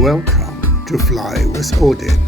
Welcome to Fly with Odin.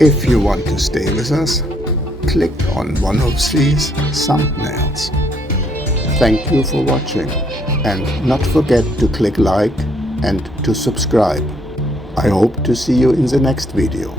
If you want to stay with us, click on one of these thumbnails. Thank you for watching, and not forget to click like and to subscribe. I hope to see you in the next video.